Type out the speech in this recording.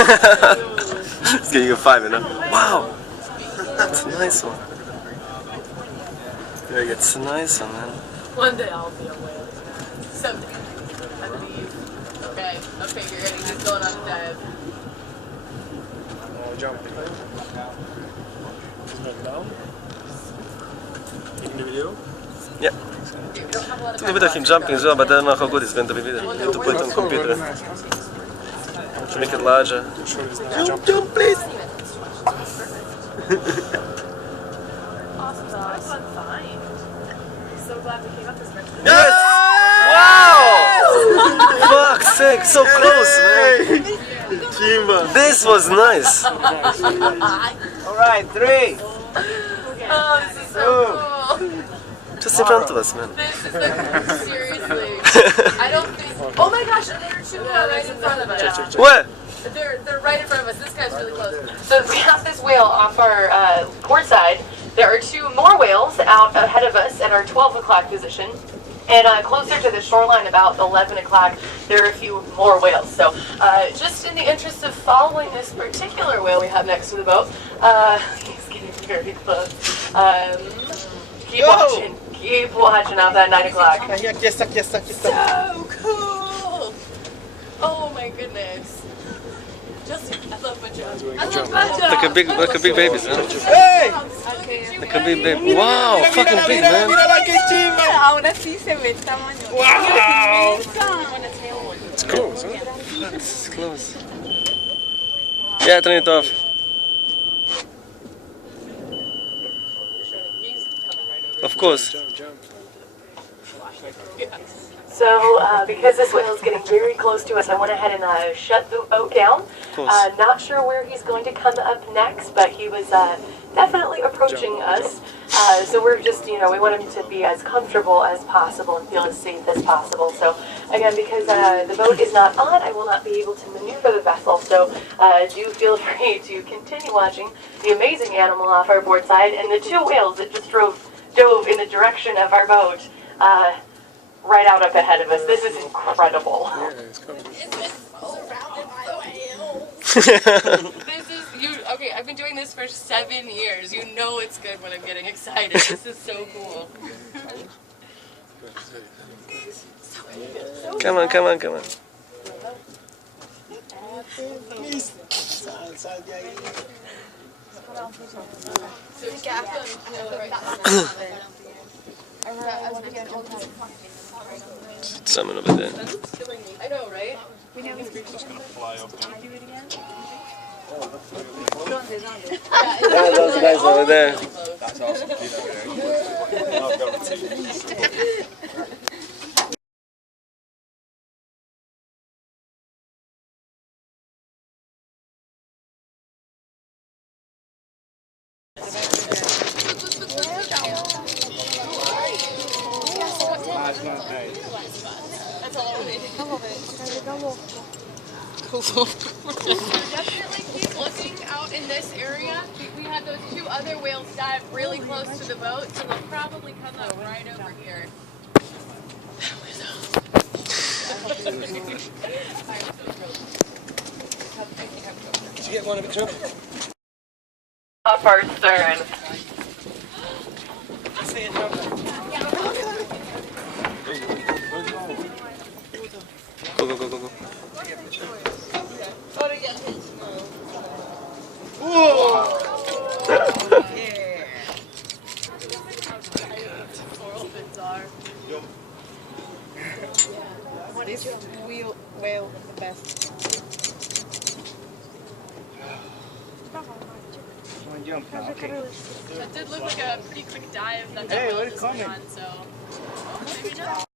It's getting a 5, you know? Wow! That's a nice one. Yeah, it's a nice one, man. One day I'll be a whale. Someday. I believe. Okay, you're ready. He's going on a dive. Oh, jumping. He's not down. In the video? Yeah. It's a bit of him jumping as well, but I don't know how good it's going to be video. You have to put it on computer. To make it larger. Jump, please! Awesome. That was fine. So glad we came up this first. Yes! Wow! Fuck's sake, so close, man! This was nice! Alright, 3. Oh, this is so cool. Just in front of us, man. This is like, seriously. I don't think. Oh my gosh, and there are two right in front of us. Where? They're right in front of us. This guy's really close. So we have this whale off our port side. There are 2 more whales out ahead of us at our 12 o'clock position. And closer to the shoreline, about 11 o'clock, there are a few more whales. So just in the interest of following this particular whale we have next to the boat, he's getting very close. Keep watching. Keep watching out that 9 o'clock. So cool! Oh my goodness. Justin, I love my job. I love my job. Like a big baby, man. Hey! Like a big baby. Wow, fucking big, man. Ahora sí se ve el tamaño. Wow! It's close, huh? It's close. Yeah, turn it off. Of course. So, because this whale is getting very close to us, I went ahead and shut the boat down. Not sure where he's going to come up next, but he was definitely approaching us. So we're just, we want him to be as comfortable as possible and feel as safe as possible. So, again, because the boat is not on, I will not be able to maneuver the vessel. So, do feel free to continue watching the amazing animal off our board side and the 2 whales that just dove in the direction of our boat. Right out up ahead of us. This is incredible. Yeah, it's coming. This is okay, I've been doing this for 7 years. You know it's good when I'm getting excited. This is so cool. Come on. Someone over there. I know, right? Just gonna fly up there. Yeah, those guys over there. That's awesome. Definitely keep looking out in this area. We had those 2 other whales dive really close to the boat, so they'll probably come up right over here. Did you get one of it, Joe? Off our stern. See it, Joe. Go. This whale the best. Jump now, okay. That did look like a pretty quick dive. That Hey, whale what is just went coming? on, so maybe not.